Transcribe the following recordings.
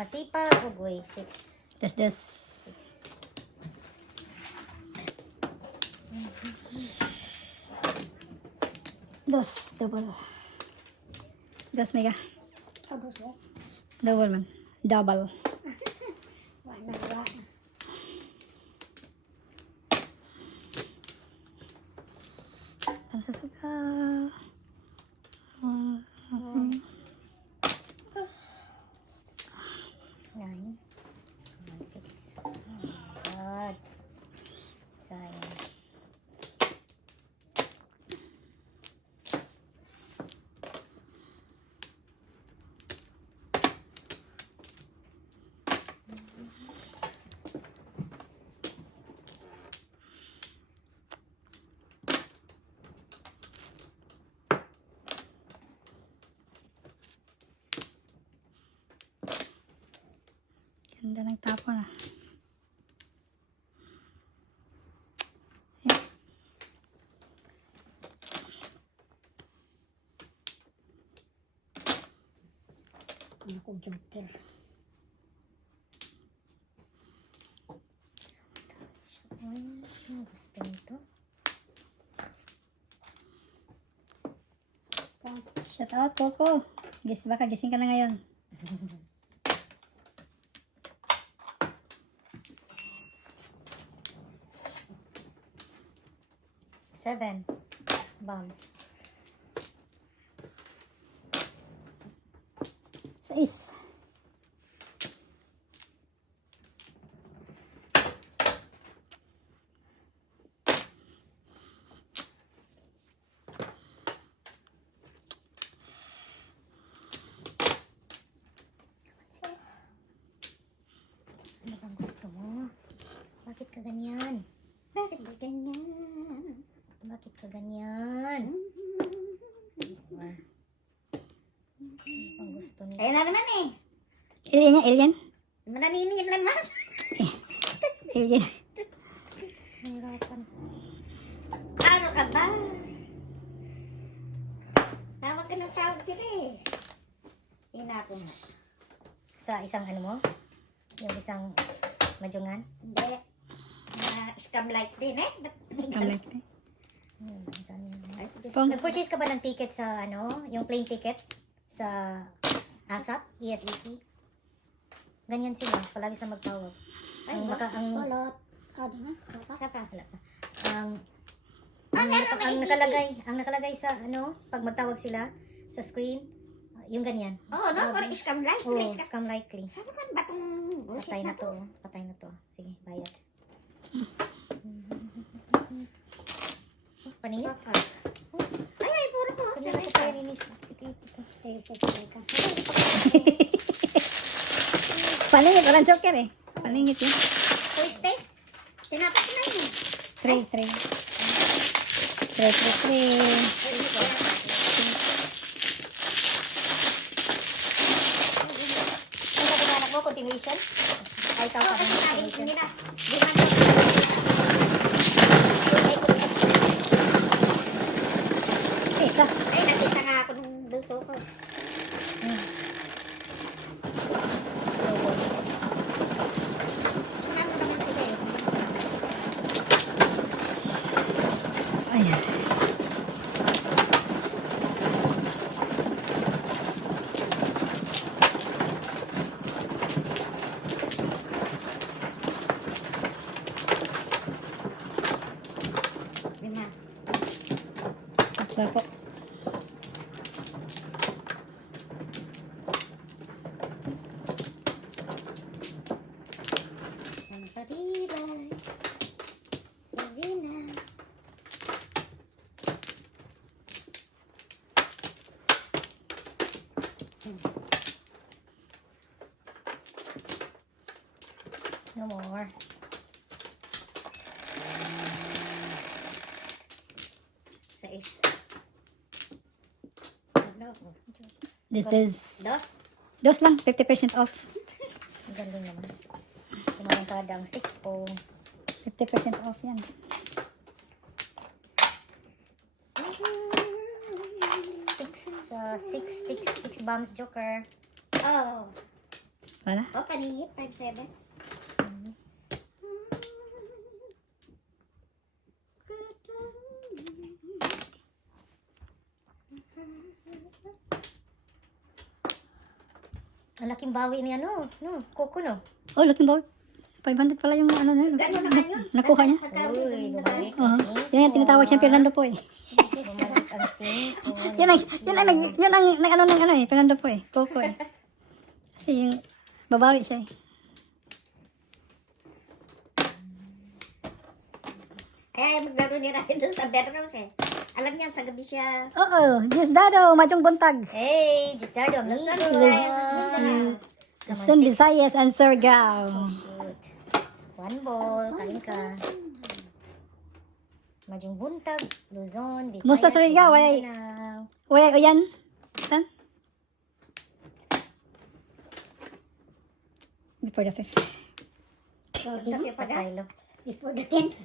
masipag. Ugoy, 6. Des. Dos, double. Dos mega. Dos ba? Double man. Double. Wala na. Tapos sa suka. 9. 6. Oh my God. Sayang. Ganda ng tapo na. Ako joker. Ang gusto nito. Shout out, Coco. Baka gising ka na ngayon. Seven. Bombs. 6. Ano bang gusto mo? Bakit ka ganyan? Bakit ba ganyan? Bakit ka ganyan? Ano bang gusto niya? Ayun na naman eh. Alien niya, alien? Mananingin lang naman. Alien. Nahirapan. Ano ka ba? Tawag ka ng tawag sila eh. Inako nga. Sa isang ano mo? Yung isang majungan? Hindi. Scam light din eh. Come like that. Saan yun? Ay, Pang- Nag-purchase ka ba ng ticket sa ano? Yung plane ticket? Sa ASAP? ESDP? Ganyan sila. Palagi sila magtawag. Ay, Ang baka ang Kulot. Ano na? wala pa. Ang nakalagay sa ano, pag magtawag sila sa screen, yung ganyan. Oo, no? Parang scam light. Oh, Please. scam likely. Saan ka ba itong bullshit Patay na na to. Oh. Patay na to. Sige, bayad. Paningit? Ay, puro ko. Kanya na ko kaya ninis. Paningit, walang joker eh. Paningit yun. Twiste. Tinapak na yun. 3. 3. Ay, ito. Ano ba tinanak mo? Continuation? Ay, ikaw Oo, pa kasi ng nga, continuation. hindi na. Di ba? Isa. Ay, nakita nga ako nung buso ko. Ano naman sila eh. Ayan. Yun na. Sarap po. Ang parilay. Sige na. No more. Sais. Ano? This. Dos? Dos lang, 50% off. Ang galing naman. Kumarangkada ang 6 po. 50% off yan. 6 sticks, 6 bombs joker. Oh. Wala? O, paningit, 5-7. Ang laking bawi ni ano, no, Coco, no? Oh, laking boy. 500 pala yung ano na. Gano'n naman yun. Nakuha niya. Uy, bumalik Oo. ang singko. Yan yung tinatawag siyang Fernando po eh. Bumalik ang singko. Yan ang ano ng ano eh, Fernando po eh. Coco eh. Kasi yung babawi siya eh. Ay, maglaro ni Ryan doon sa Berros eh. Alam niyan, sa gabi siya. Oo, Diosdado, Majong Buntag. Hey, Gisardo, amigo. Luzon, Visayas, at Mindanao. San Visayas and Surigao. Shoot. One ball, kain ka. Majong Buntag, Luzon, Visayas. Musta Surigao, ay? Mindanao. Uy, o yan. San? Before the 5th. Dati pa ka. Pataylo. Before the 10.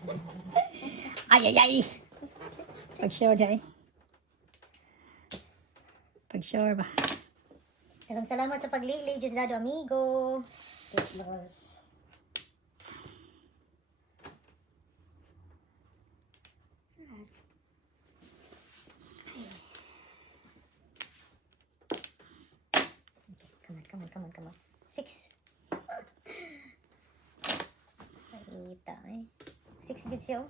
Ay. Pag-sure dyan eh. Pag-sure ba? Daghang salamat sa paglili, Gisardo, amigo. Tiplos. Come on. 6. Nakita eh. 6 good siya oh.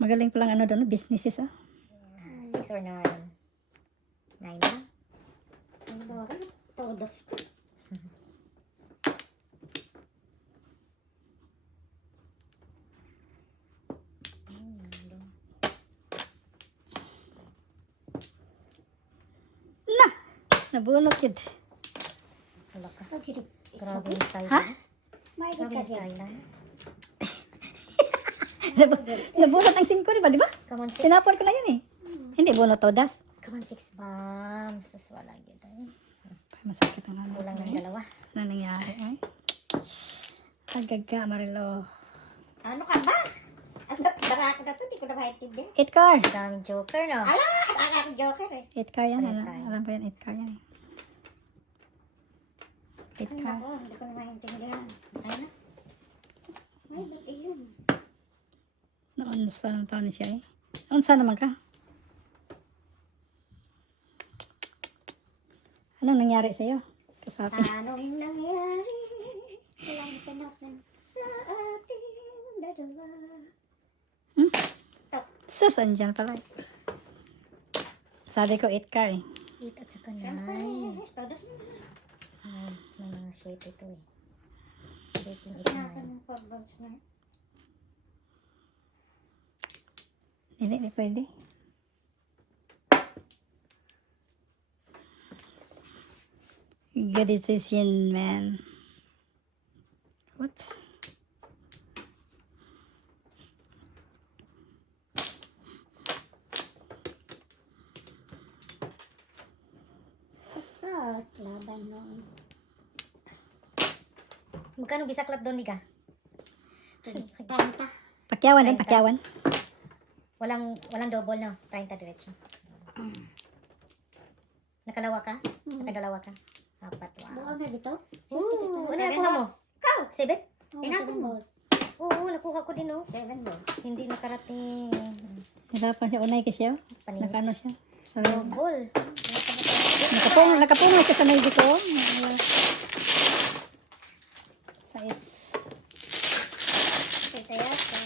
Magaling palang ano doon, businesses ah. 6 or 9? 9 na? Ano ba ka? Todos ko. Nabunot yun. Wala ka. Okay. Grabe yung style. Ha? May Grabe yung ka style na. Nabunot ang 5, di ba? Come on, 6. Tinapon ko na yun eh. Hindi, bunot todas. Come on, 6 bombs. Sus, wala yun eh. Masakit ang ano. Kulang ng dalawa. Ano nangyari ay? Agad ka, Marilo. Ano ka ba? Ang dara ko na to, di ko na maintindihan. 8 car. Daming joker, no? Ala, ang joker eh. 8 car yan. Pares tayo. Alam ko yan, 8 car yan. 8 Ay, car. nako, hindi ko na maintindihan. Ay na. Ay, ba't yun? Noon sa ng taon siya eh. Unsa naman ka? Anong nangyari sa'yo? Kasabi. Anong nangyari? Walang panapan sa ating dalawa. Sus, andyan pala eh. Sabi ko 8 car eh. 8 at saka 9. Siyempre, todos mo na. May mga shade ito eh. Rating 8 Panapan 9. ng 4 balls na. Hindi pwede. Good decision, man. What? Sus, laban noon. Magkano bisaklat doon, Nika? Kanta. Pakyawan din, pakyawan. Walang double, no? 30 diretso. Nakalawa ka? Nakadalawa ka? 4, wow. Buo nga dito? Ooh, ano nakuha mo? Ikaw! 7? Tinapon mo. Oo, nakuha ko din, no? 7 balls. Hindi nakarating. Hirapan siya, unay kasi siya. Paningin. Nakano siya. Sorry. Double. Nakapungo siya sa may dito. Size. Kita yata.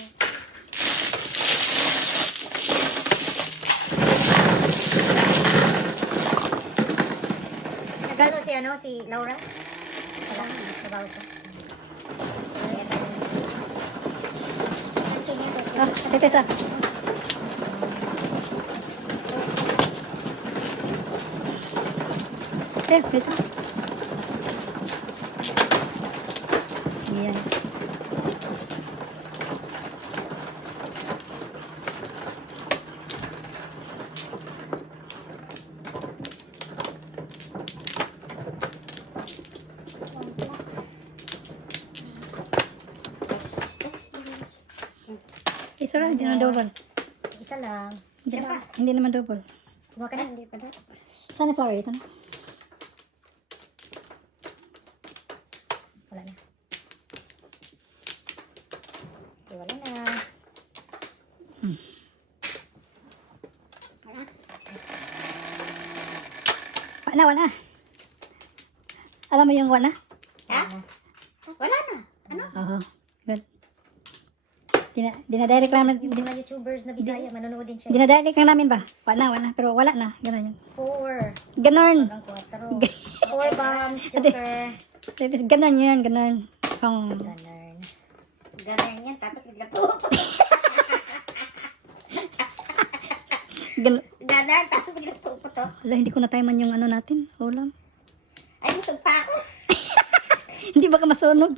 Nagano si ano, si Laura? Wala, nabawi ko. Ah, titis ah. Dito. Ayan. Isa lang, hindi naman double. Isa lang. Hindi naman double. Kumuha ka na? Hindi pa dapat. Saan yung flower? Ito na. wala. Alam mo yung wala? Ha? Wala na. Ano? Oo. Good. Dinadirect lang, Yung mga YouTubers na Bisaya, manonood din siya. dinadirect lang namin ba? Wala. Pero wala na. Ganun yun. 4. Ganon. Hanggang 4. 4 bombs, Joker. Ganon yun, ganon. Kung, Ganun. Ganyan yan. Tapos bigla po. Ganyan. Tapos bigla po to. Ala, hindi ko na man yung ano natin. Ulam. Ay, busog pa ako. Hindi baka masunog.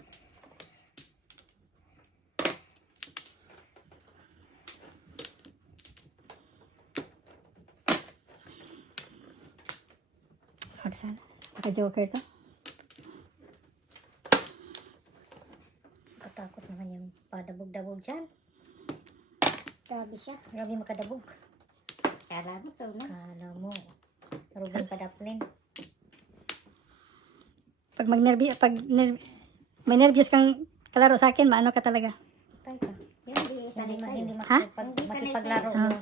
Wag sana. Naka-joker to. Katakot naman yung padabog-dabog dyan. Grabe siya. Grabe makadabog. Kala mo to, no? Kala mo. Marugay padaplin. Pag may nervyos kang kalaro sa akin, maano ka talaga. Patay ka. Hindi, sanay Hindi sa'yo. Ha? makipaglaro Ah.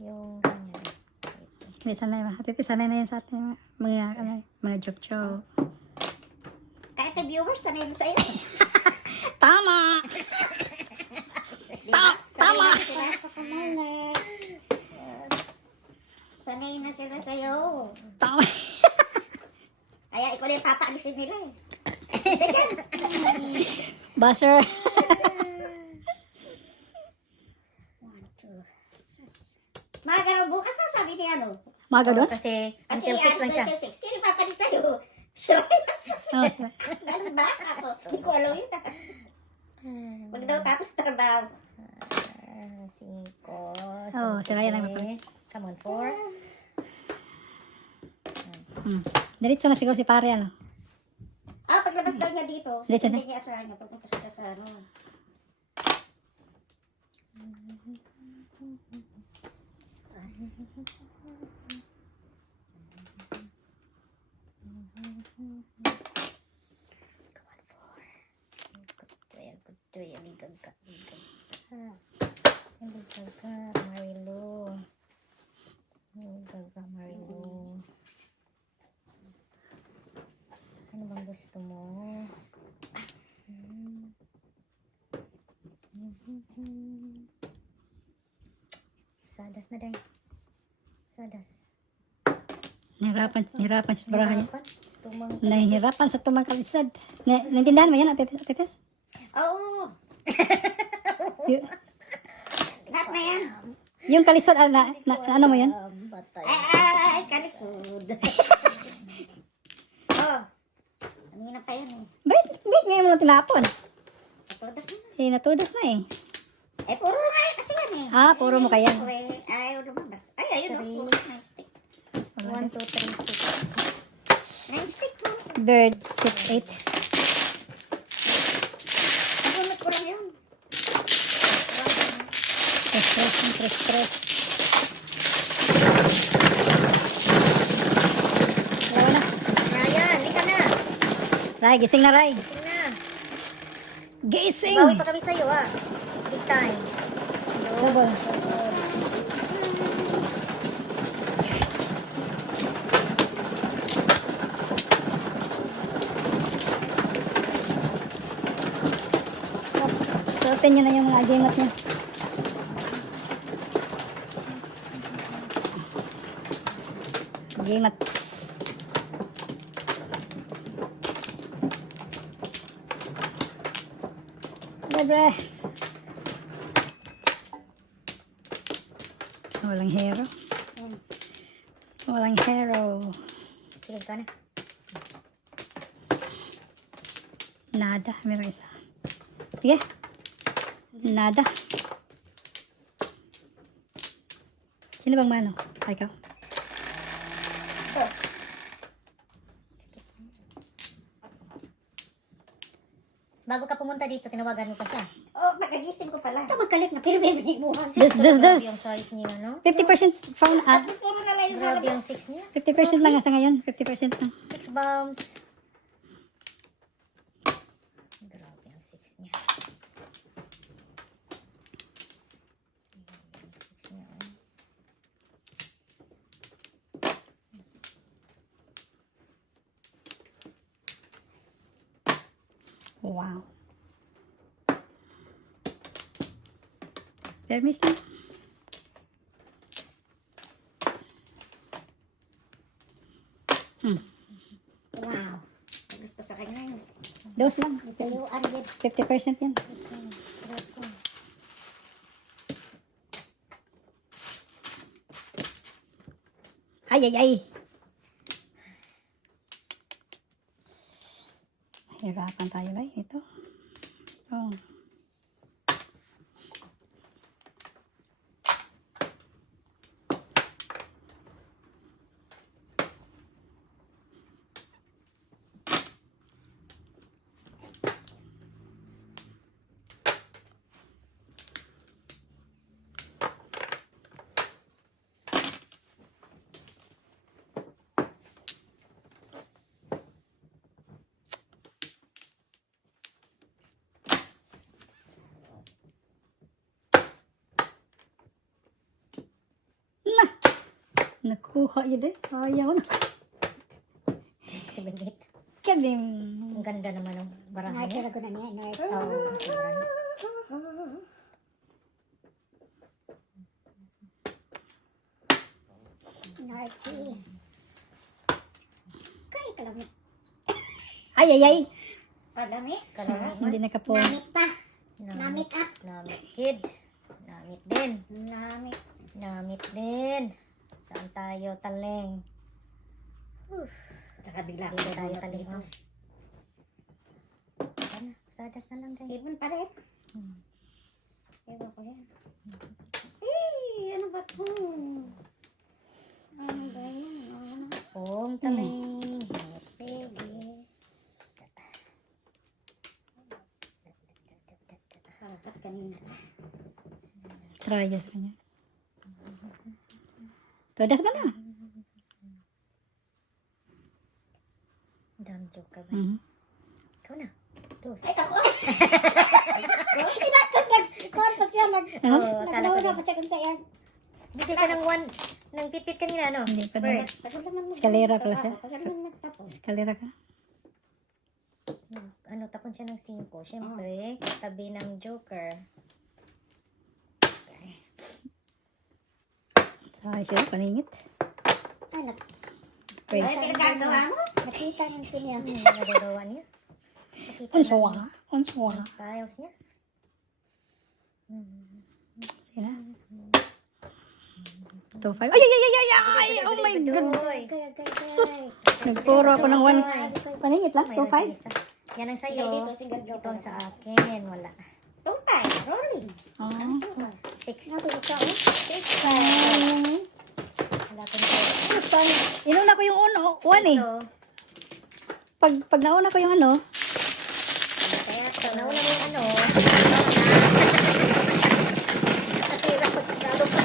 yung ganyan. Hindi sanay ba? At sanay na yan sa atin. Mga joke-joke. Kahit na viewers, sanay mo sa'yo. Tama! Diba? Tama! Sanay na sila sa'yo. Tama! Kaya ikaw na yung papaalisin nila eh. Basher! One, two. Mga ganun bukas na sabi ni ano. Mga ganun? Kasi Kasi until 6 lang siya. Sino papalit sa'yo? Surveillance. Oh, sorry. Ganun ba? Ako, hindi ko alam yun. Wag daw tapos trabaho. 5. Oh, sila yan ang mapalit. Come on, 4. Diretso na siguro si pare, ano? Ah, paglabas daw niya dito, Dito susundin niya sa niya. Pupunta sila sa ano. Ligag ka. Marilo. Ligag ka, Marilo. Ano bang gusto mo? Sadas na day. Sadas. Nahirapan siya sa barahan niya. Gusto mong Nahihirapan sa tumangkalisad. Naintindihan mo yan, Atites? Oo. Lahat na yan. Yung kalisod, ano mo yan? batay. Ay, kalisod. Oh. Ano na pa yan eh. Ba't ngayon mo na tinapon? Patudas na. Natudas na eh. Eh, puro nga eh, kasi yan eh. Ah, puro mo kaya. Ayaw lumabas. Ay, ayun o. Puro nine stick. 1, 2, 3, 6. Nine stick po. Bird, 6, 8. Nabunot ko lang yun. Stress. Ryan, lika na. Ray, gising na Ray. Gising na. Gising! Bawi pa kami sa'yo ah. Big time. Double. Suotin nyo na yung mga agengot niya. Agengot. Libre. Walang hero. Walang hero. Sige ka na. Nada. Meron isa. Sige. Nada. Sino bang mano? Ay, ikaw. Bago ka pumunta dito, tinawagan mo pa siya. Oh, nakagising ko pala. Ito magkalit na, pero may bukas. This. Grabe yung size niya, no? 50% from, Puro na lang yung Grabe yung lalabas. 6 niya. 50% lang sa ngayon. 50% lang. 6 bombs. Grabe yung 6 niya. Grabe yung 6 niya, oh. Wow. Permis lang. Wow. Gusto sa kanya yun. Dos lang. Italiuan din. 50% yan. Ay, ay, ay. Hirapan tayo ba ito? Oh. Nakuha yun eh. Sayang na. Si Benit. Kadim. Ang ganda naman ng barahan Nart niya. talaga na niya. Nart. Oo, sobrang. Narty. Kaya kalamit. Ay, ay, ay. Kalami. Kalami. Hindi nakapon. Namit pa. Namit ah. Namit kid. Namit din. Namit. Namit din. Saan tayo, taleng? Tsaka bigla Dito tayo, taleng. Oh. Ano? Sadas na lang guys. Ibon pa rin. Hmm. Ewan ko yan. Eh, ano ba ito? Ano ba yan? Ano? Pong taleng. Sige. Dapat kanina. Trial ka niya. Todas ba na? Damn joker ba? Mhm. Ikaw na. Dos. Ay, ako! Kon pa siya Oo, akala ko naglawa din. pa siya kung saan. Bigay ka ng one, ng pipit kanina, no? Hindi pa Bird. na. Eskalera pala siya. Tagal lang nagtapos. Kalera ka. Ano, tapon siya ng 5. Siyempre, tabi ng joker. Saka siya, paningit. Ay, Wait. Ay, pinagagawa mo? Nakita ng kanya. Nagagawa niya. Nakita Unso na ka? Unso ka? yung tiles niya. Sige na. 2-5. Ay, ay, ay, ay, ay, ay! Oh my God! Sus! Nagpuro ako ng 1. Paningit lang, 2-5. Yan ang Sa'yo. sa'yo. Dito, single Ito joker. ang sa akin. Wala. Tumpay, rolling. Oh. 6. Natulog ka, oh. 6. Wala kong joker. Inuna ko yung 1 eh. So, Pag nauna ko yung ano, kaya ito, nauna mo yung ano. Hirap mag-Tagalog pa.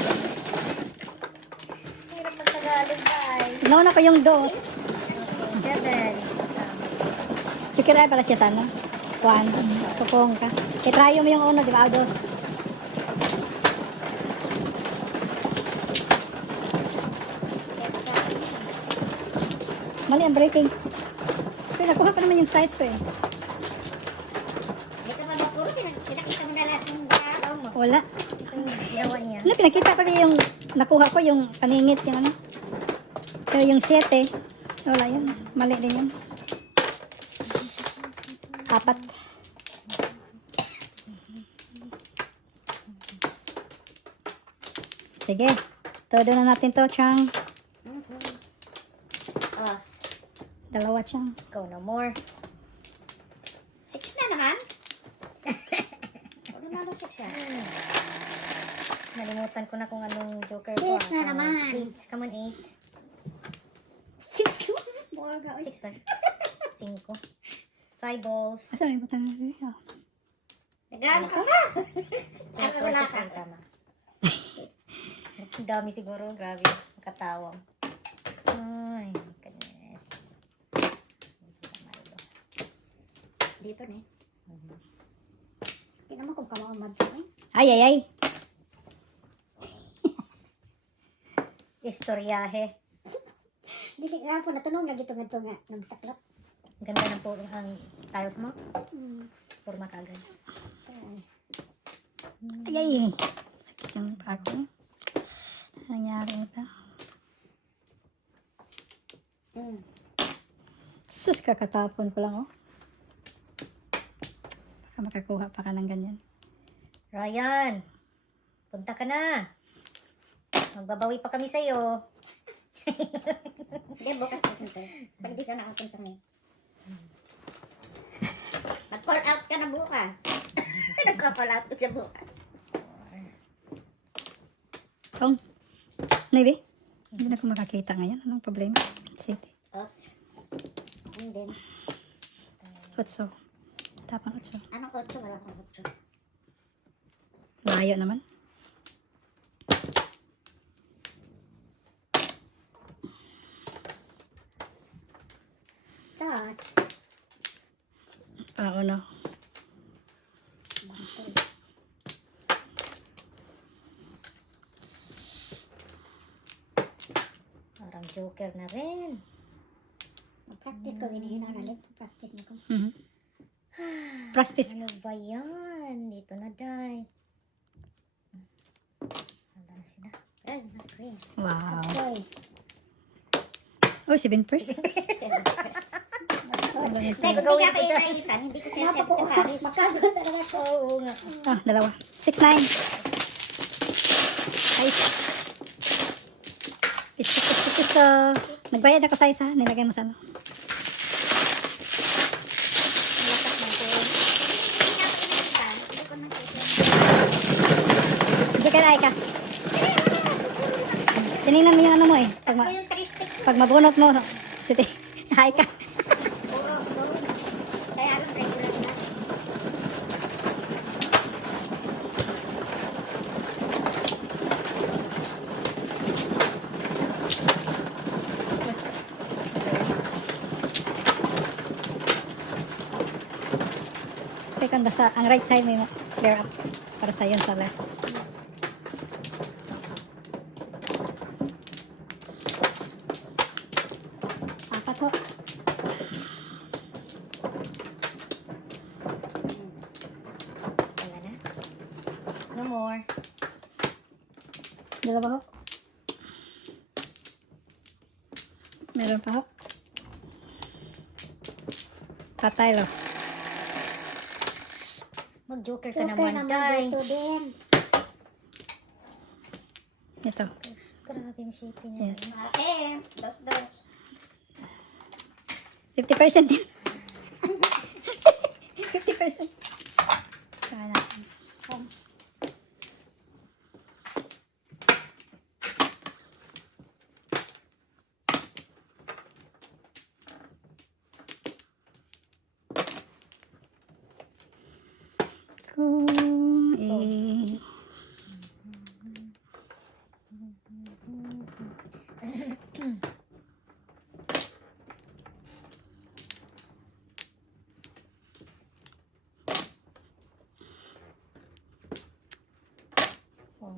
Hirap mag-Tagalog guys. nauna ko yung 2. 7. Chukira para siya sana. 1. Kupong ka. Itrayo mo yung 1, di ba? 2. Mali ang breaking. Pero nakuha pa naman yung size ko eh. Dito man ako, pinakita mo na lahat ng tao mo. Wala. Yung ginawa niya. Ano, pinakita ko yung nakuha ko yung paningit yung ano. Pero yung 7, wala yun. Mali din yun. 4. Sige. Todo na natin to, Chang. Oh, 2, Chang. Go no more. 6 na naman. Ano na lang 6 ah? Nalimutan ko na kung anong joker ko. Eight na naman. 8. Come on, 8. 6 ko? Buwaga. 6 pa. 5. 5 balls. Asa may butang na rin? Oh. Nagano ka ba? Ano Four, wala six ka? ang tama. Ang dami siguro. Grabe. Nakatawa. Ay, goodness. Dito na eh. Hindi naman kung kamamad yun eh. Ay, ay, ay. Istoryahe. Dili nga po natunong lagi ito nga nagsaklap. Ganda ng po ang tiles mo. Forma ka agad. Ay, ay. Sakit yung pa ako. Nangyari ito. Sus, kakatapon ko lang, oh. Baka makakuha pa ka ng ganyan. Ryan, punta ka na. Magbabawi pa kami sa'yo. Hindi, bukas po punta. Pag di sana ako punta ngayon. Mag-call out ka na bukas. Nagka-call out ko siya bukas. Kung, Navy, hindi na ako makakita ngayon. Anong problema? City. Oops. And then, Otso. Tapang otso. anong kotso? Wala akong kotso. Layo naman. Saan? Paano? Parang joker na rin. Mag-practice ko. Hinahina na ulit. Practice na ko. Mhm. Practice. Ano ba yan? Dito na, Day. Wala na sila. Ay, okay. Wow. Okay. Oh, 7 first. Seven first. Hindi, kung Gagawin hindi ko ka siya. pinaitan, hindi ko siya seven to Paris. Magkano talaga ko? Oo nga. Ah, dalawa. 6-9. Ay. Piso. Nagbayad ako sa isa. Nilagay mo sa ano. Lakas ng phone. Hindi nga pinaitan. Hindi ko nakita. Hindi ka na, Ika. Tinignan mo yung ano mo eh. Ako yung tristic. Pag mabunot mo, sige. Hi ka. Puro. Kaya alam, regular na. Teka, basta ang right side mo yung clear up. Para sa yun sa left. Apat ho. Wala na. No more. Dalawa ho. Meron pa ho. Patay lo. Mag-joker ka Joker naman, naman Day. dito din. Ito. Grabe yung shitty niya. Yes. Okay. Dos. 50% din. 50%. Saka natin. Kung Oh.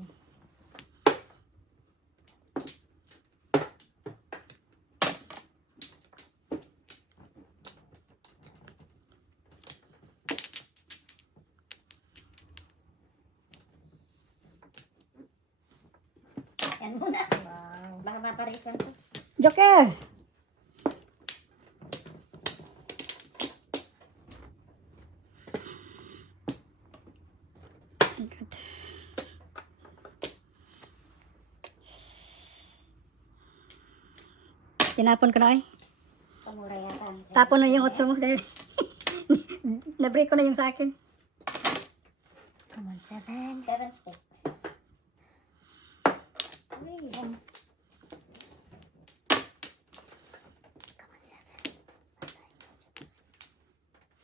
Yan muna. Wow. Baka maparisan ko. Joker! Good. Tinapon ko na eh. Pamura yata. Tapon na yung otso mo dahil na-break ko na yung sa akin. Come on, 7. 7 step. Come on, 7.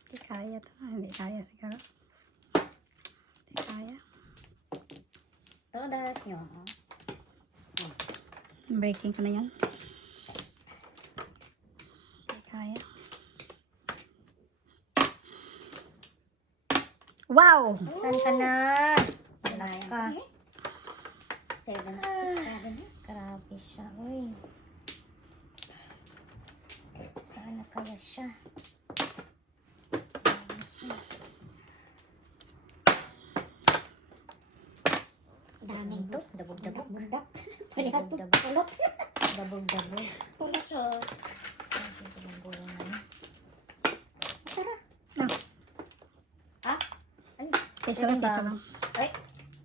Hindi kaya to. Hindi kaya siguro. Hindi kaya. Todas nyo. Breaking ko na yan. Hindi kaya. Wow! Saan ka na? Wala ka. 7 step. 7. Grabe siya. Uy. Sa Ano kaya siya? Daming to. Dabog-dabog. Bundak. Parehas to. Dabog-dabog. Kulot. Dabog-dabog. Pulas o. Kasi ito yung buo na. Tara. Piso 7 lang, piso lang. bombs. Ay,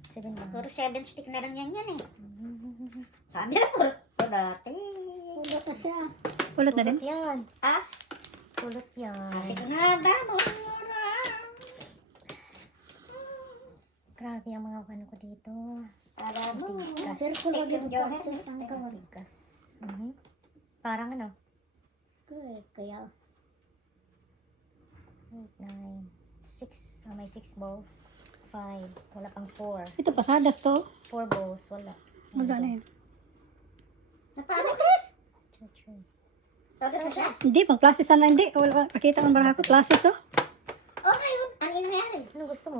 7 bombs. puro 7 stick na lang yan eh. Sabi na puro. Dati. Kulot na siya. Pulot na din. Pulot yan. Ah? Pulot yan. Sabi ko na ba? Grabe ang mga ano ko dito. Alam mo. Tigas. Circle o yung Johan. Tigas. Parang ano? Good. Kaya. 8, 9, 6. Oh, may 6 balls. 5. Wala pang 4. Ito, pasadas to. 4 balls. Wala. Wala na yun. Napaano, Chris? 2, 3. Tapos na siya. Hindi, pang-classes na hindi. Wala, pakita mo ba ako, classes oh. Oh, ngayon. Ano yung nangyari? Ano gusto mo?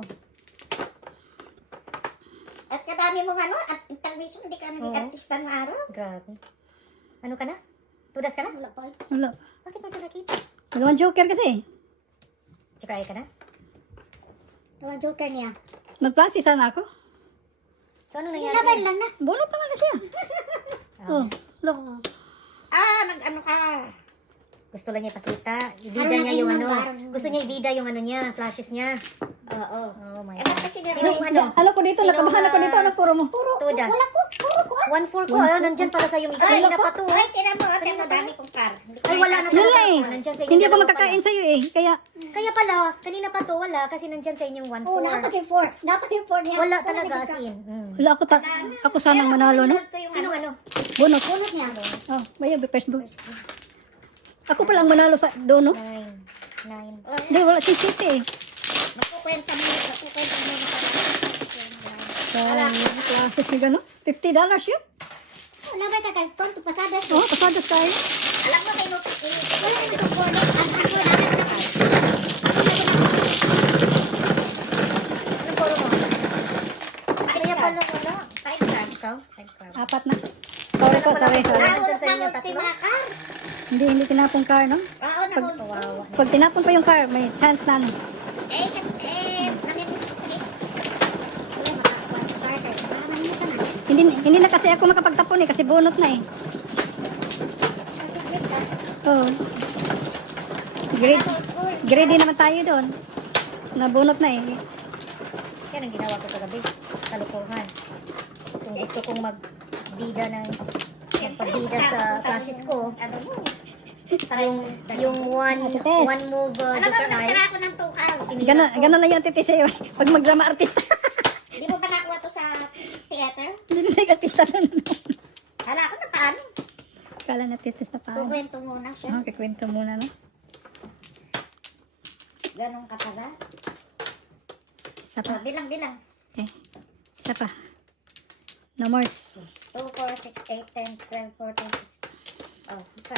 At kadami mong ano, at intermission, hindi ka naging Oo. artista ng araw. Grabe. Ano ka na? Tudas ka na? Wala pa. Wala. Bakit mo ito nakita? Dalawang joker kasi. Tsaka ka na? Yung joker niya. Mag-classes sana ako. So, ano Laban nangyari? lang na. Bunot naman na siya. Oh, look. Ah, nag-ano ka. Gusto lang niya ipakita. Ibida Parang niya yung nag-inom, ano. parang- Gusto niya ibida yung ano niya. Flashes niya. Oo. Oh my Eh, ba't God. kasi Sino meron- yung ano? Ano ko dito, Sino nakabahan ako nga? dito. Ano puro mo? Tudas. Wala ko. Puro ko. 1-4 ko. Ayun, nandyan para sa'yo. Mika. Kanina pa to. Ay, tira mo. Ate mo, dami kong car. Ay, wala na Yun talaga. nga eh. Nandyan sa inyo. Hindi ako dalawa magkakain pala. sa'yo eh. Kaya, Kaya pala, kanina pa to. Wala. Kasi nandyan sa inyong 1-4. Oo, dapat yung 4. Dapat yung 4 niya. Wala talaga as in. wala ako ako sanang manalo, no? Sinong ano? Bunot. Bunot niya. Oh, bayo, first book. Ako palang manalo sa doon, no? 9. 9. Hindi, wala si City eh. Magkukwenta mo. Magkukwenta mo. Sa classes ni gano'n. $50 yun. Wala ba kakagpon? Pasada. Oh, pasadas tayo. Alam mo, may wala yung nagkukulit. Ang ako namin na Ano puro mo? Kaya pala wala. 5 cards. Ikaw? 5 cards. Apat na. Sorry po, sorry. Nandyan sa inyo, tatlo? Timakar. Hindi tinapong car, no? Oo, naman. Kawawa. Pag tinapon pa yung car, may chance na, no? Namimiss ko sa next. Wala, makakuha sa starter. Maraming ka na. Hindi na kasi ako makapagtapon eh, kasi bunot na eh. Oh. Grade naman tayo doon. Nabunot na eh. Yan ang ginawa ko kagabi. Kalukuhan. Kung gusto kong magbida ng pabida sa flashes ko, Ano mo? yung one move Alam mo, joker nagsara eye, ako ng tukal. sinira ko. Ganon na yung titi sa'yo. Pag magdrama artista. Di mo ba nakuha to sa theater? Hindi na nag-artista na. Hala ako na paano? Kala na titis na pa. Kukwento muna siya. Okay, kwento muna, no? Ganong katagal. Isa pa. So, bilang-bilang. Okay. Isa pa. No more. 2, 4, 6, 8, 10, 12, 14, 16. Oh, ika.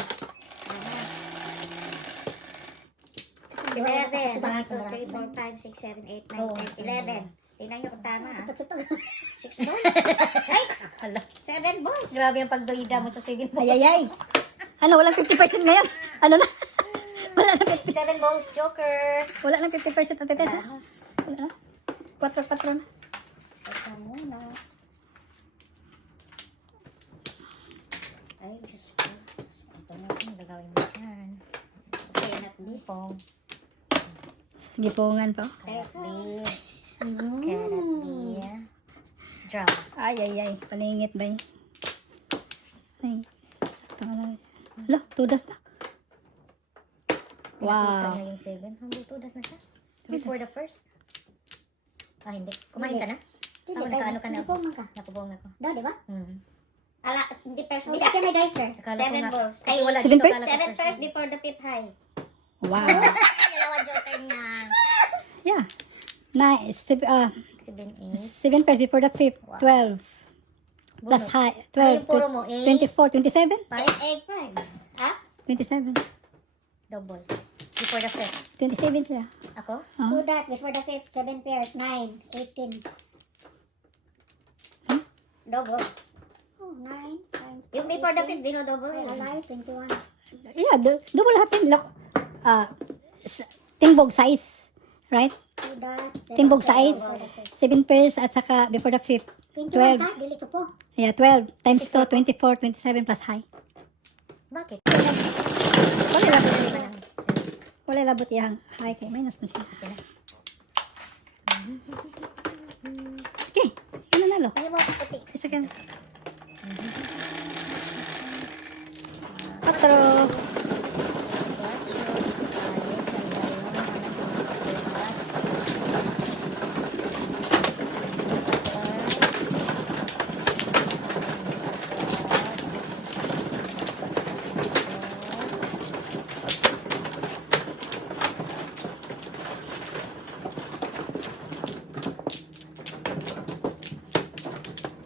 11. 1, 2, 3, 4, 5, 6, 7, 8, 9, 10, 11. Tingnan nyo kung tama ha. 6 balls. Ay! Hala. 7 balls. Grabe ang pagdoida mo sa sige mo. Ayayay. Ano, walang 50% ngayon. Ano na? Wala na 50%. 7 balls joker. Wala lang 50% ang titis, ha? Wala na. 4 na. Teka muna. Ay, Diyos ko. Ito na yung gagawin mo dyan. Kaya na't Lipong. Gipungan pa. Let me. Cannot be. Draw. Ay. Paningit ba yun? Ay. Tama na. Hala, tudas na. Nakita Wow. niya yung 7. Hanggang tudas na siya. Before the first. Ah, hindi. Kumain ka na? Hindi, Ako, nakaano ka na? Nakupong ka. Nakubong ako. Daw, di ba? Ala, Hindi first. Hindi kasi may dicer. Akala ko 7 nga- balls. Kasi Ay, wala 7 dito, pairs? akala ko 7 first before the 5th high. Wow. Dalawa joker niya. Yeah. Nice. 7, 8. 7 pairs before the 5th. Wow. 12. Plus Bunot. high. Ano 12. yung puro mo? 8, 24. 27? 8, 5. Ha? 27. double. Before the 5th. 27 siya. Ako? Oh. 2 dots before the 5th. 7 pairs. 9, 18. Double. Oh, 9 times. Yung before the 5th, double. Ay, alay, 21. Yeah, double happen. Look, timbog size. Right? Timbog size. 7 pairs at saka before the 5th. 21 ta, dili to po. Yeah, 12 times 2, 24, 27 plus high. Bakit? Wala labot. Dali ba lang? Wala labot yang high kay minus mo siya. Okay na. Okay, yun na nalo. Ay mo puti. Isa ka na. 4.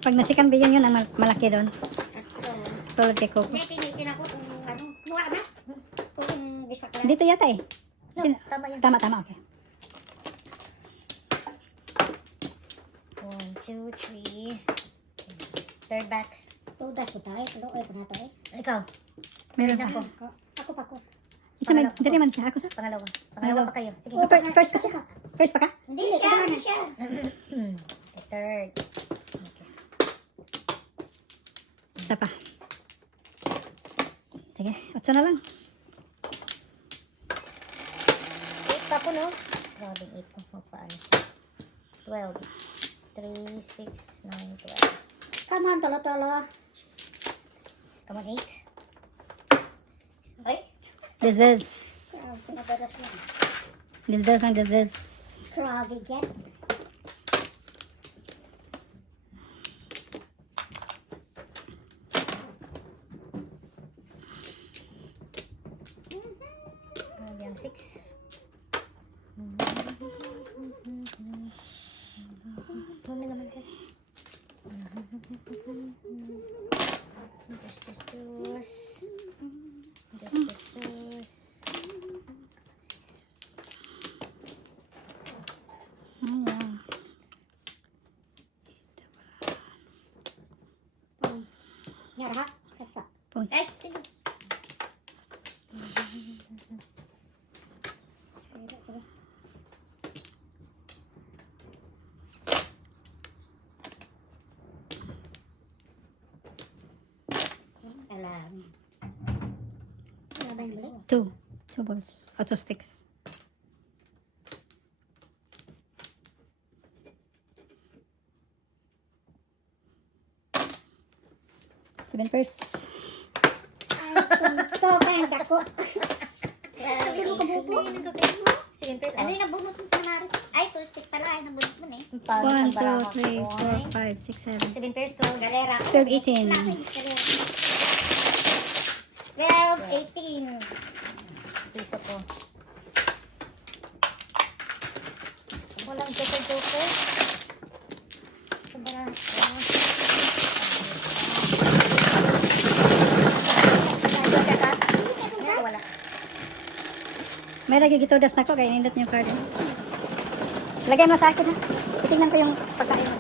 Pag nasikan ba yun ang malaki doon? Tulad kay Coco. Hindi, tinitin ako kung ano. Mura na. Kung bisa ka lang. Dito yata eh. No, Sin- tama yan. Tama, okay. 1, 2, 3. Third back. Tudas ko tayo. Tuloy ko na to eh. Ikaw. Meron Ako. ako. Ako pa ko. Isa may, dali man siya. Ako sa? Pangalawa. Pangalawa pa kayo. Sige. Oh, first pa siya. First pa ka? Hindi siya. Hindi siya. Third. Okay. Isa pa. Sige, 8 na lang. 8 pa po, no? Grabe, 8 po. Magpaano. 12. 3, 6, 9, 12. Come on, tolo-tolo. Come on, 8. Ay! This. Pinabaras yan. This. Grabe yan. Grabe ang 6. Ano naman ka? Ayan. Nyara ha? Kapsa. Pause. Ay! Sige. Sige, sige. Alam. Wala ba yung balik? 2 balls. 8 sticks. Seven pairs. Ay, tunto ba yung dako? Sabi mo kabuko. Sige, first. Ano yung nabunot mo panari? Ay, two stick pala. Ay, nabunot mo eh. 1, 2, 3, 4, 5, 6, 7. 7 pairs, 12. Galera. 12, 18. 12, 18. Piso ko. Walang joker-joker. Sobra. Wala. May lagi gitodas na ko kaya nindot niyo card. Lagay mo sa akin ha. Titingnan ko yung pagkain mo.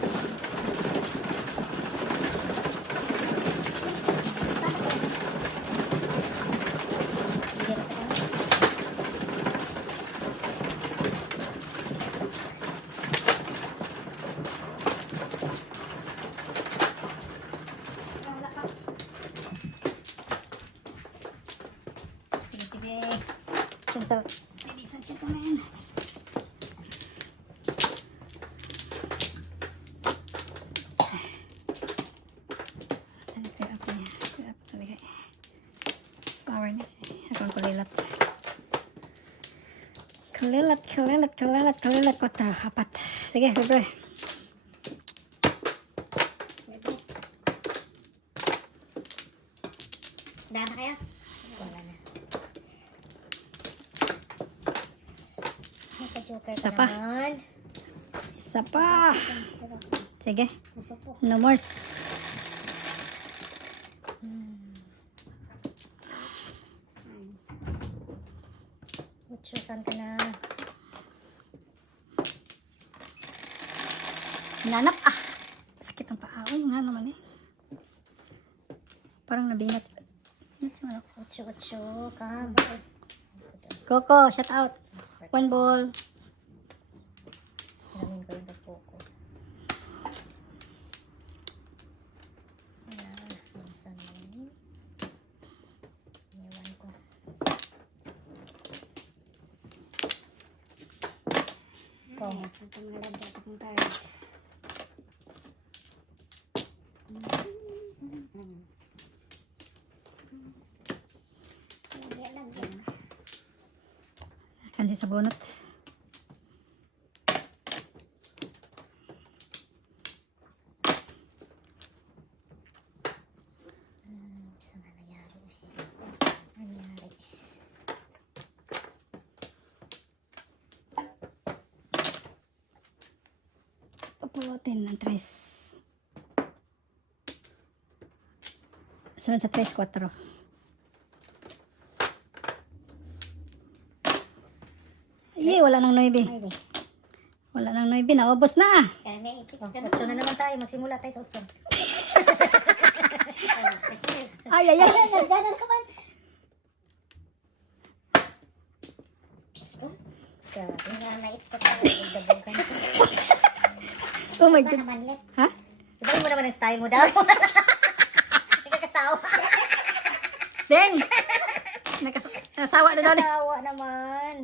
Sige. Gentle. Ladies and gentlemen. Power niya. Akong kulilat. Kulilat. 4, 4. Sige, libre. Daan na kayo? Wala na. Naka-joker Isa pa pa. naman. Isa pa. Sige. Gusto po. No more. Mucho, saan ka na? Nanap. Sakit ang paa. Uy, nga naman eh. Parang nabinat. Ocho, ocho. Come. Coco, shout out. 1 ball. Maraming ko yung Coco. Minsan yun. Iniwan ko. Oh. Ito mga lagyan ito kong card. Lagyan. Kansi sa bunot. Saan na nangyari? Nangyari. Papulotin ng 3. Sunod sa 3, 4. Ay, wala nang 9. Ay, be. Wala nang 9. Naubos na. Kaya may 6 Oh, ka otso na naman tayo. Magsimula tayo sa otso. Ay, ay, ay. Nagdanan ka man. Grabe. Nanganait ko sa Dabog ka na. Oh my Ano God. naman let? Ha? Ibahin mo naman ang style mo daw. Nagkakasawa. Deng! Nasawa na daw ni. Nagkakasawa naman.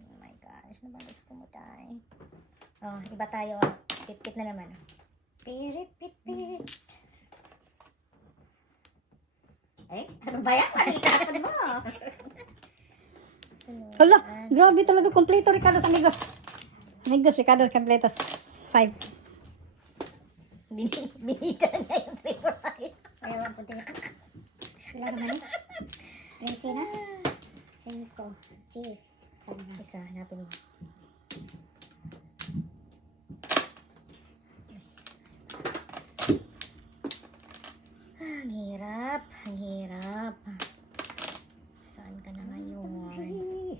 Oh my gosh. Ano ba gusto mo tayo? Oh, iba tayo. Kit-kit na naman. Pirit, pit, pit. Eh, ano ba yan? Nakita mo. Hala, grabe talaga. Kompleto, Ricardo's amigos. Amigos, Ricardo's completos. 5. Binita na yung favorite. Ewan ko dito. Sila naman. 13 na. 5. Cheese. Sana. Isa, hanapin mo. Ang hirap. Ang hirap. Saan ka na ngayon?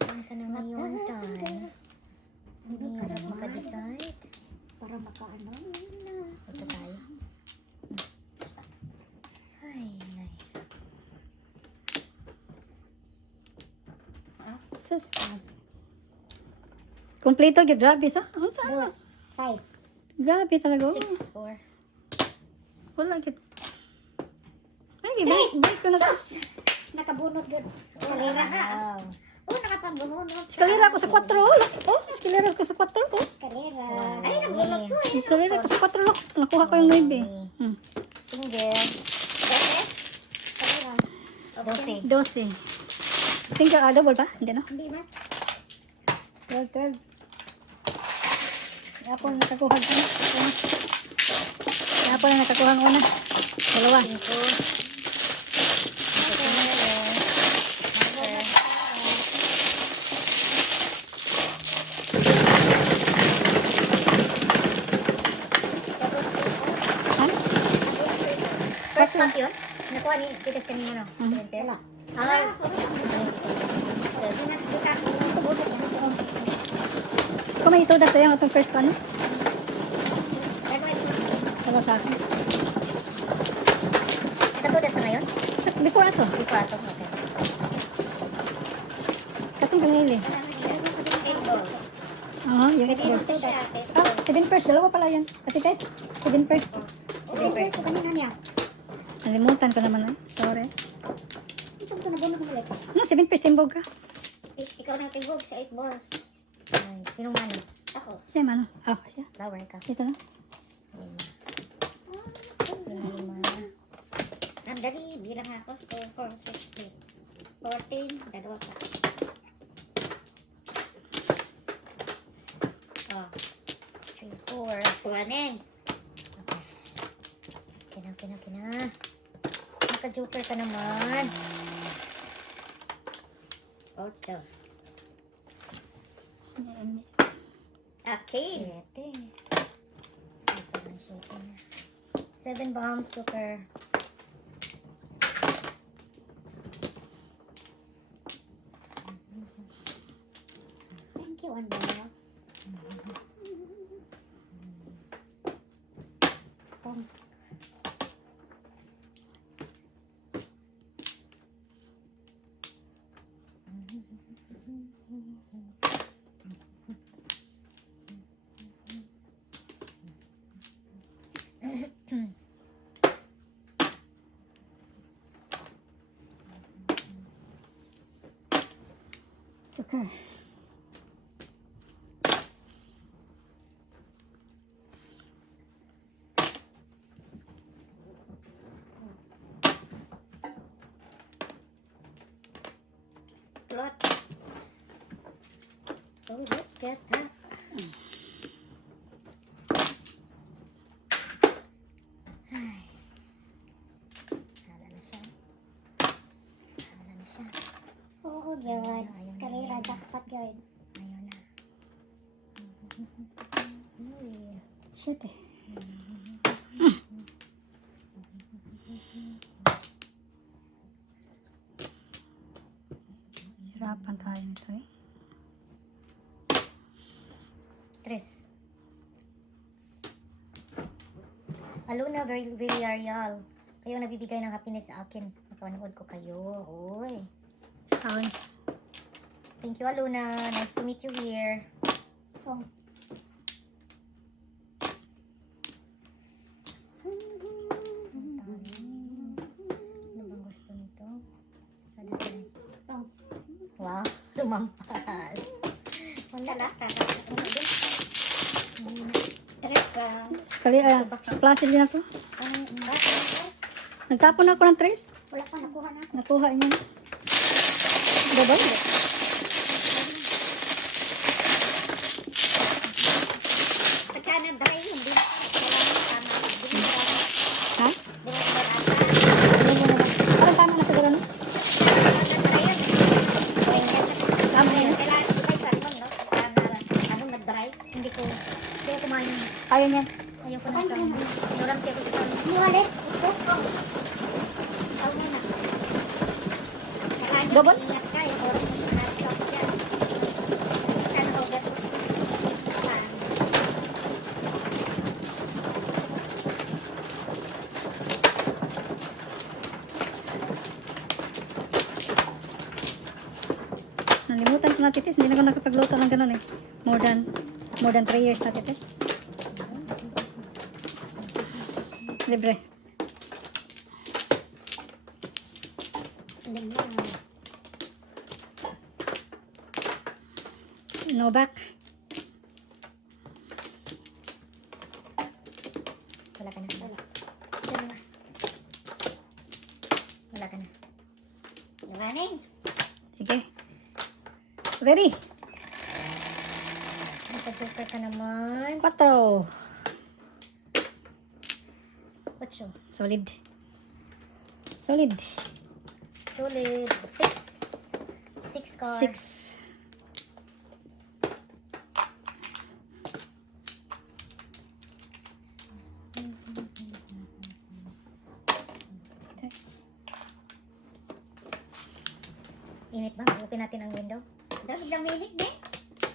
Saan ka na ngayon, Tay? Ang hirap maka-decide. Para makaano. Ito tayo. Ay, ay. Sus. Kompleto, grabe sa. Ano sa? Dos. Size. Grabe talaga. 6, 4. Wala gid. Ay, break ko na to. Nakabunot yun. Kalera ha. Wow. Oh, nakapambunot. Eskalera ko sa 4. Oh, eskalera ko sa 4. Oh. Kalera. Wow. Ay, nabunot ko eh. Eskalera ko sa 4. Look. Nakuha ko yung 9. Single. Kalera. 12. 12. Single, double ba? Hindi no? Hindi ba? 12. Yapon nakakuha ko na. Yapon na nakakuha ko na. Dalawa. 5. Ha? First pack yun? Nakuha ni Titis kanina, no? Mhm. 7 pairs? Wala. Ah, Kung may itudas sa'yo, itong first ko ano? Wala sa akin. katudas na ngayon? Before ato. Di pa ito. Okay. Katong kanili. Oo, yung 8 balls. Ah, 7 first. Dalawa pala yan. Kasi guys, 7 first. Nalimutan ko naman. Sorry. Ano, 7 first timbog ka? Ikaw na tingog sa 8 balls. Ay, sinong mano? Ako. Siya man. Oh, siya. Flower ka. Ito na. 5. Ang dali, bilang ako. 2, 4, 6, 14, dalawa pa. Oh, 3, 4. kuhanin. Kina. Naka-joker ka naman. 8. Okay. 7 bombs, joker. Thank you, Wanda. Sugar. Plot. Don't get that. Ay. Hala na siya. Hala na siya. Oo, yun. Kalira, jackpot yun. Ayaw na. Uy. Shit eh. Hirapan tayo nito eh. Tres. Aluna Villarreal. Kayo ang nabibigay ng happiness sa akin. Napanood ko kayo. Uy. Sounds. Thank you, Aluna. Nice to meet you here. Oh. Ano bang gusto nito? Ano sa'yo? Oh. Wow, lumampas. Wala Wala ka. ka. Tres ka. Sekali, placid din ako. Nagtapon ako ng tres. Wala pa nakuha na. Nakuha niya. Double. Pagka na-dry, hindi na. Wala na tama. Hindi na tama. Ha? Hindi na tama. Ano mo naman? Parang tama na siguro no? Na-dry yan. Tama na yun. Kailangan ko kay salmon, no? Pagka ano, na-dry. Hindi ko kumain. Ayaw niya. Ayaw ko na sa ignorante ako sa Wala. Tawag mo na. Kailangan Double? ingat ka. Yung oras mo siya na-soft siya. Ano ko, gato. Nalimutan ko na titis. Hindi na ako nakapagluto ng ganun eh. More than 3 years na titis. Libre. No back. wala ka na. Wala ka na. Running. Sige. Ready? Naka-joker ka naman. 4. Ocho. Solid. Solid. Solid. 6. 6 cards. 6. Init ba? Open natin ang window. Dahil biglang minute din.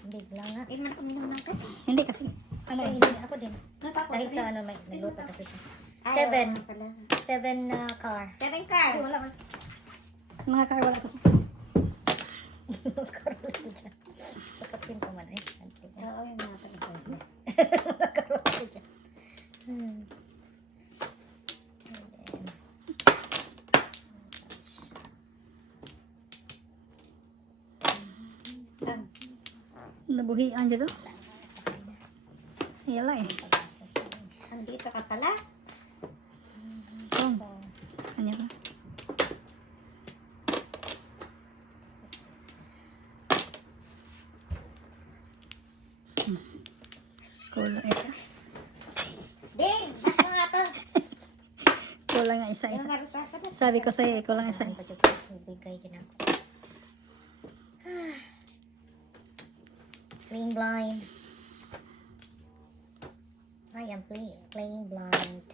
Bigla nga. Hindi man kami naman ka. Hindi kasi. Ano, init ako din. Natapos. Dahil sa ano, may nagluto kasi siya. Ay, 7. wala pala. 7 car. 7 car. Wala. Mga car wala ko. Karol ko dyan. Pagkapin ko man. Ay, antik. Oo, yung mga pag-ipon. Karol ko dyan. Nabuhian dito. Yala eh. Andito ka pala. Oh. Kanya ba? Kulang isa. Ding, mas mga to. Kulang nga Yung isa-isa. marusasan na. Sabi ko sa'yo, kulang isa. Saan pa dyan ko bigay ginako. Playing blind. I am playing blind.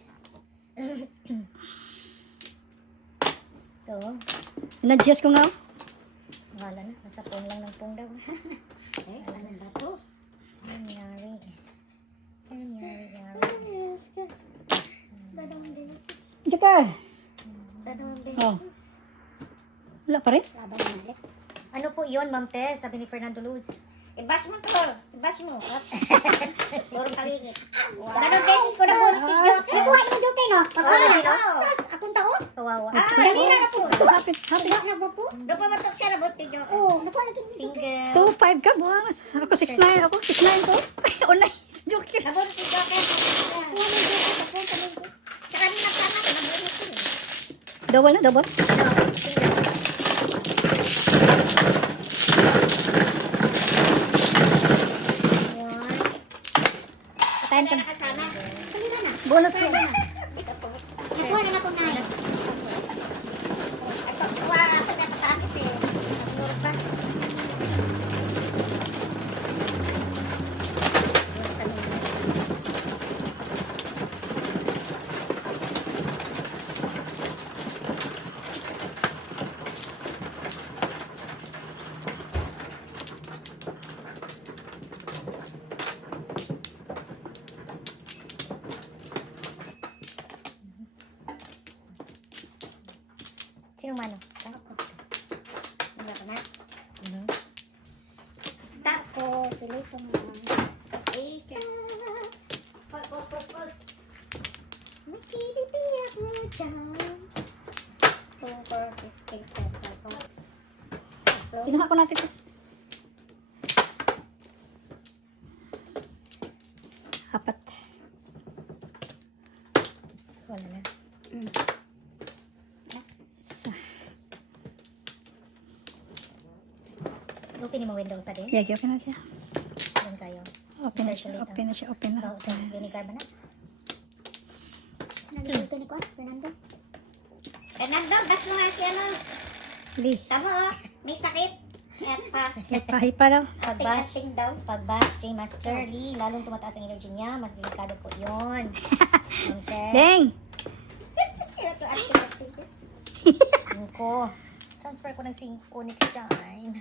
Ito. Na-adjust ko nga. Oh. Bahala na. Nasa phone lang ng phone daw. Eh, ano ba to? Ano nangyari? Ano nangyari? Yes, ka. Dalawang beses. Joker! Dalawang Oh. beses. Wala pa rin? Laban na ulit. Ano po yun, Ma'am Tess? Sabi ni Fernando Luz. Ibas mo to. Ibas mo. Ops. Purong kaligit. Dalawang beses ko na puro tigyo. Nakuha mo, Joker. Akong tao? Kawawa. Kanina na po. Hapit, hapit. Na ba po? Napamatok siya na buti nyo. Oo, nakuha Single. 2-5 ka, buwangas. Ako 6'9", ako 6'9" ko. Ay, unay. Joker. Nabuti ko kaya. Sa kanina pa na, nabuti ko. Double na, double. Time ka Kaya na. nakasama. Kanina na. Bunot siya. Nakuha na ako na. Ito, kuha ako na katakit eh. Siguro pa. Sino mano? Ako. Wala ka na. Mhm. Start ko. Tuloy ko mo. Start. Pos. Nakiliti ako dyan. 2, 4, 6, 8, 5, 5, 5. Kinuha ko natin. Sis. Apat. Wala na. Isa. Okay ni mo window sa din. Yeah, okay na siya. Yan kayo. Open na siya, open na siya, open na. Sa vinegar ba na? Nandito ni Juan, Fernando. Fernando, gas mo nga siya no. Lee. Tama oh, may sakit. Epa. Pahipa daw. Pag-bash, Ating daw. pag-bash kay Master Lee, lalong tumataas ang energy niya, mas delikado po yun. Okay. Deng! Sino to ating? 5. Transfer ko ng 5 next time.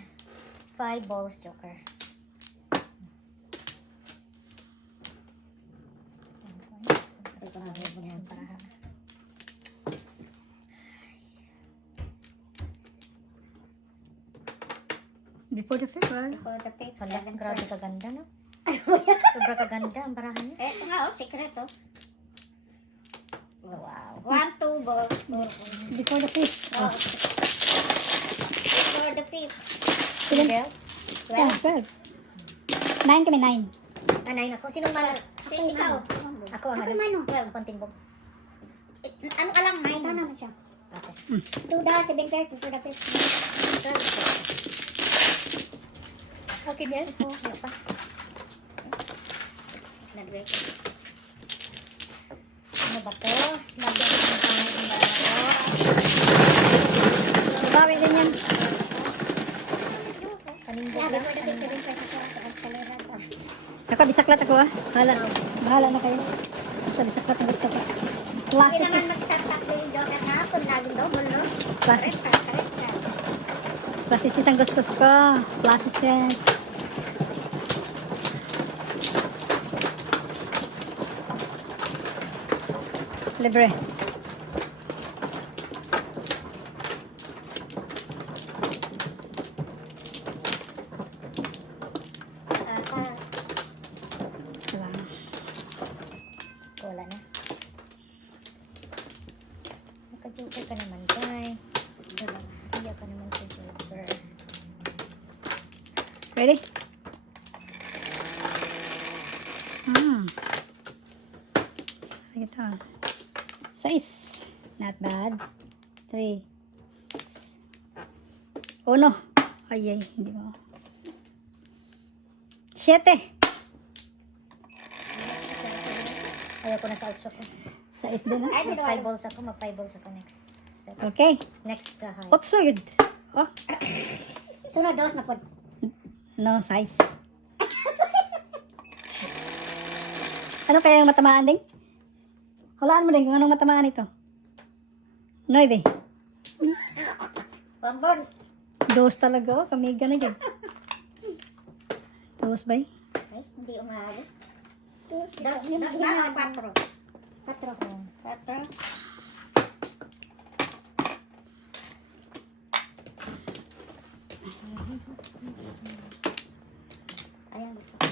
5 balls, Joker. Before the festival. For the page. Hala, grabe kaganda, no? Sobra kaganda ang barahan niya. Eto nga oh, sekreto. Wow. 1, 2 balls. Before the feast. Oh. For the page. Single? 12. 9 kami, 9. Anay ako. Sinong malo? Ikaw. Ako ang Ako ano? mano. Well, kontinbog. Ano ka lang, 9. Ito naman siya. Okay. 2 daw, 7 pairs, before the page. Okay, bien. Ano pa? Nagwek. Ano ba to? Lagyan ko ng pangit ba ako? Bawi din yan. Kanimbog Yeah, lang. before the page, Kanimbog. 7 pairs sa kalera. Ako, bisaklat ako ah. Bahala na kayo. Basta bisaklat ang gusto ko. Hindi Classes naman is, magtatakbo yung doon at hapon, laging double, no? classes, Correct ka. classes is ang gusto ko. Classes is. Libre. Salamat. Wala na. Naka-joker ka naman, Tay. Iya ka naman sa joker. Ready? Ito. 6. Not bad. 3. 6. Oh no. Ay, hindi mo. 7. Ayaw ko na sa 8 ko. 6 din ah. Ay, di Mag 5 balls ako. Mag 5 balls ako next set. Okay. Next sa high. 8 yun. Oh. Sunod, dos na po. No size. Ano kaya yung matamaan ding? Hulaan mo din kung anong matamaan ito. 9. Bonbon. 2 talaga. Oh, kamiga na dyan. 2 ba? Ay, hindi umahalo. Dos na, 4. 4. Ayan, gusto ko.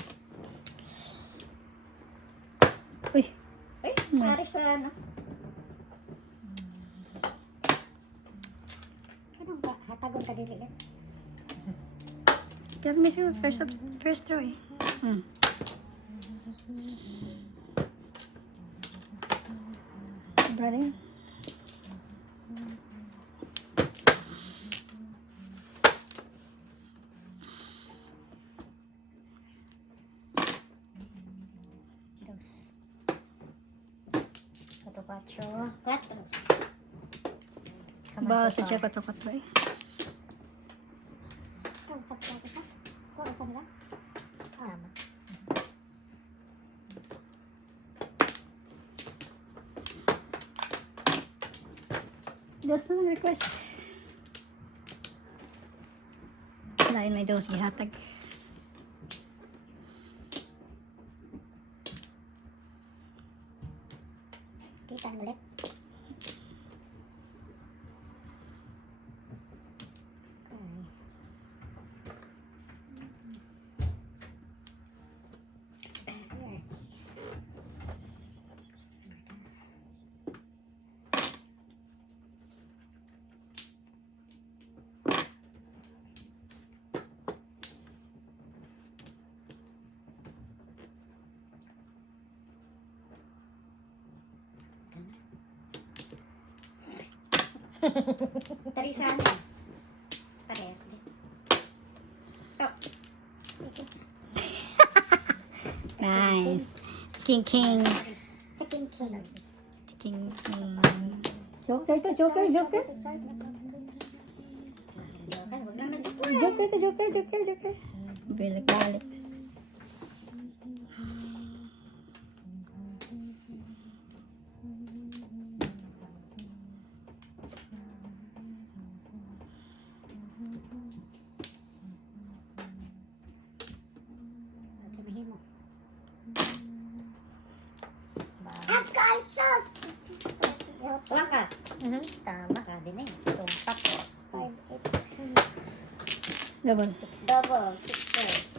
Uy. Ay, pare sa ano. Ano ba? Hatagon ka dili eh. Kaya may siguro first row eh. Brother. Dos. Cuatro, cuatro. 4. Ba, Camacho sa pa. siya 4 eh. Kausap ka kita. Kausap ka. Tama. Dos na request. Lain may dos gihatag. Kita ulit. Tarisan. Parehas din. Top. Nice. King. King. Joker to, Joker. Joker to, Joker. Balik. Tuwang ka. Tama ka din eh. Tumpak. 5, 8, Double. double, 6, 4.